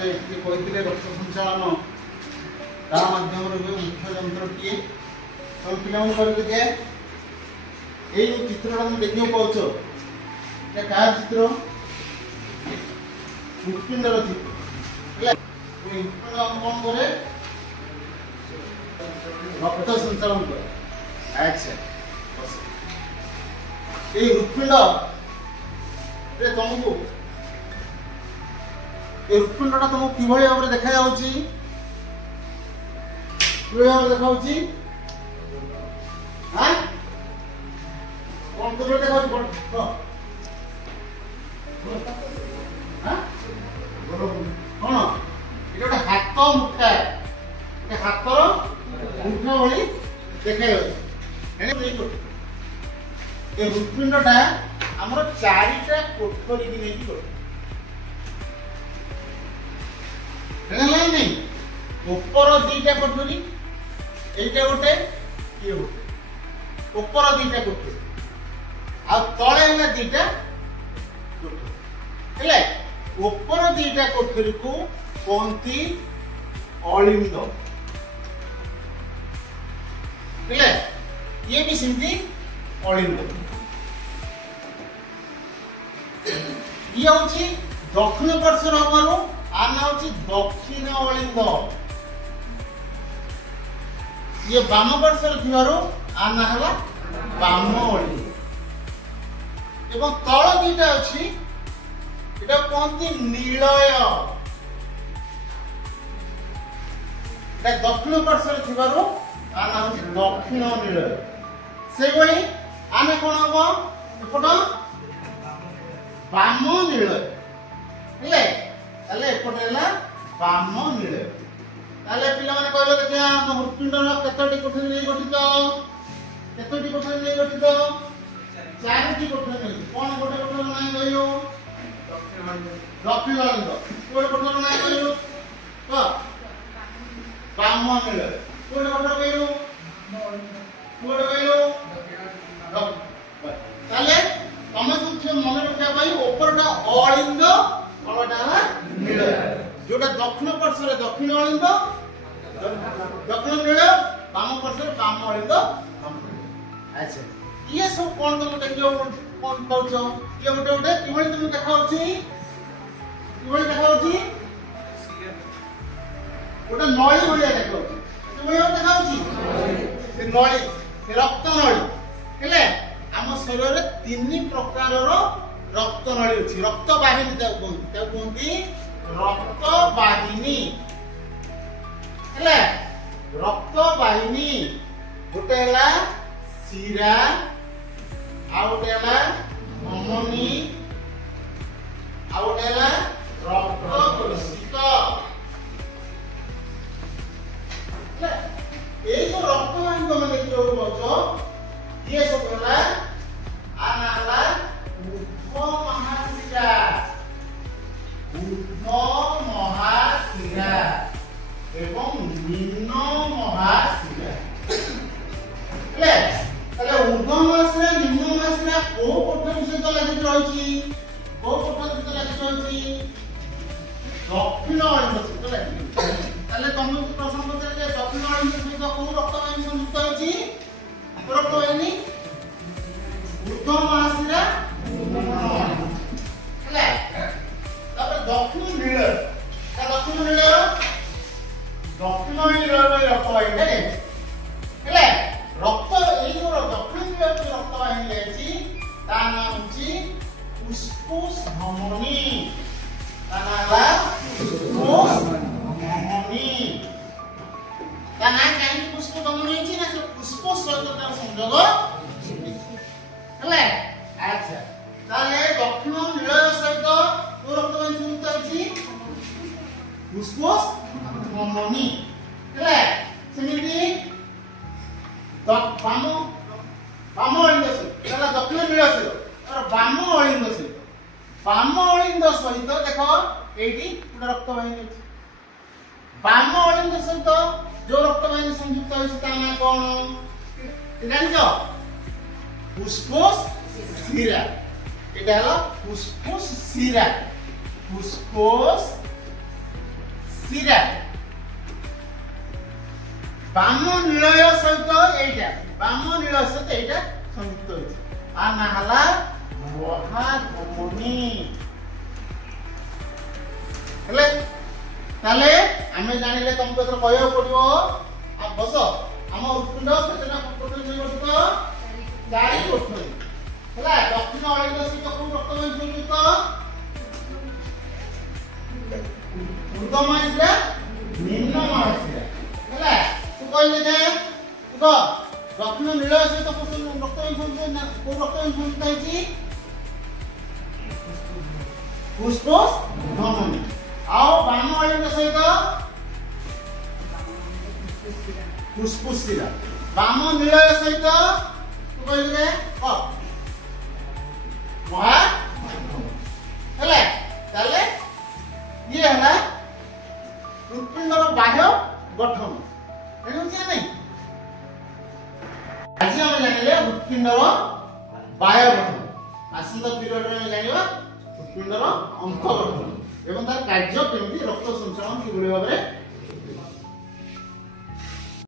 कहते रक्त संचालन माध्यम मुख्य जंत्रटीए तो पे यही चित्र देखा पाच क्या चित्र हृत्पिंडर चित्र कौन करे रक्त संचालन करे। अच्छा ये हृत्पिंड तुमको ये हृत्पिंडटा तुमको किभଳି भाव देखा जाउची देखा हाँ कौन कर देखा कौन ये हाथ मुठा हाथ मुठा भली देखा ये हृत्पिंडटा आमर चारिटा कोठरी की नहीं नहीं ऊपर दीटा कोठरी एटा गोटे ये गोटे ऊपर दीटा कोठरी आ तले है दीटा कोठरी हेले ऊपर दीटा कोठरी को कोंती अलिंद हेले ये भी सिंधी अलिंद ये होची दक्षिण पार्श्वर हमारो आना होची दक्षिण अलिंद ये वाम पार्श्वर थिवारो आना हला वाम अलिंद एवं तळ दीटा अछि एटा कोंती नीलय एटा दक्षिण पार्श्वर थिवारो आना होची दक्षिण नीलय से बळी आने कोन हबो एपटो वाम नीलय हेले ताले एपटे हला वाम नीलय ताले पिला माने कहलो देखिया हम हृत्पिंडर केतोटी कोठरी नै गठित केतोटी कोठरी नै गठित चारिटी कोठरी नै कोन गोटे कोठरी नै गयो दक्षिण अलिंद कोन कोठरी नै गयो तो वाम नीलय कोन कोठरी गयो कोन गयो ताले तमे जो मन रखा भाई ऊपरटा अलिंद तलटा नीलय जोटा दक्षिण पार्श्व दक्षिण अलिंद दक्षिण नीलय वाम पार्श्व वाम अलिंद। अच्छा ये सब कोन तुम देखियो कोन कहउछो ये गोटे गोटे किभଳି तुम देखाउछि किभଳି देखाउछि गोटे नळी भलिया देखाउछि किभଳି देखाउछि से नळी से रक्त नळी हेले आम शरीर में तीन प्रकार रक्त नली अच्छी रक्त वाहिनी कहती रक्त वाहिनी रक्त वाहिनी गोटे है शिरा आ गोटे है धमनी आ गोटे है रक्त कोशिका ये जो रक्त वाहिनी तुम देखिए पाच ये सब है आना ऊर्ध्व महाशिरा एवं निम्न महाशिरा ले ताले ऊर्ध्व महाशिरा निम्न महाशिरा को कोठरी सहित लागि रहिछि को कोठरी सहित लागि रहिछि दक्षिण अलिंद सहित लागि ताले तमे प्रश्न पछरे जे दक्षिण अलिंद सहित को रक्त वाहिनी संयुक्त होछि रक्त वाहिनी ऊर्ध्व महाशिरा हेले तब दक्षिण नीलय का दक्षिण नीलय में रक्त वाहिनी हेले रक्त ए जो दक्षिण नीलय रक्त वाहिनी अछि ता नाम अछि फुस्फुस धमनी ता नाम है फुस्फुस धमनी ता ना काहे फुस्फुस धमनी अछि ना से फुस्फुस सहित तार संयोग हेले। अच्छा ताले दक्षिण नीलय सहित को रक्त वाहिनी संयुक्त अछि फुस्फुस धमनी हेले सेमिति वाम वाम अलिंद सहित ताला दक्षिण नीलय सहित और वाम अलिंद सहित देखो एठी गोटे रक्त वाहिनी अछि वाम अलिंद सहित जो रक्त वाहिनी संयुक्त अछि ता ना कोन जानिछो फुस्फुस शिरा एटा हला फुस्फुस शिरा फुस्फुस ଶିରା ବାମ ନିଳୟ ସହିତ ଏଇଟା ବାମ ନିଳୟ ସହିତ ଏଇଟା ସଂଯୁକ୍ତ ହୋଇଛି ଆ ନା ହେଲା ମହାଧମନୀ ହେଲେ ତାହେଲେ ଆମେ ଜାଣିଲେ ତମକୁ ଏଥର କହିବାକୁ ପଡିବ ଆ ବସ ଆମ ହୃତ୍ପିଣ୍ଡ କେତେଟା କୋଠରୀ ଗଠିତ 4 କୋଠରୀ ହେଲା ଦକ୍ଷିଣ ଅଳିନ୍ଦ ସହିତ କୋଉ ରକ୍ତବାହୀ ସଂଯୁକ୍ତ ऊर्ध्वमय शिरा निम्नमय शिरा ହେଲା ତୁ କହିଲେ ଯେ ଦେଖ ଦକ୍ଷିଣ ନିଳୟ ସହିତ ରକ୍ତବାହୀ ସଂଯୁକ୍ତ କୋଉ ରକ୍ତବାହୀ ସଂଯୁକ୍ତ ହେଇଛି ଫୁସ୍ଫୁସ୍ ଧମନୀ ଆଉ ବାମ ଅଳିନ୍ଦ ସହିତ ଫୁସ୍ଫୁସ୍ ଶିରା ବାମ ନିଳୟ ସହିତ ତୁ କହିଲେ କ ମହା ହେଲା ତାହେଲେ ये है हृत्पिंडर बाह्य गठन नहीं आज हम जानिले हृत्पिंडर बाह्य गठन आसंता पीरियड में जानिबा हृत्पिंडर अंक गठन एवं तार कार्य केमती रक्त संचलन कि भाव में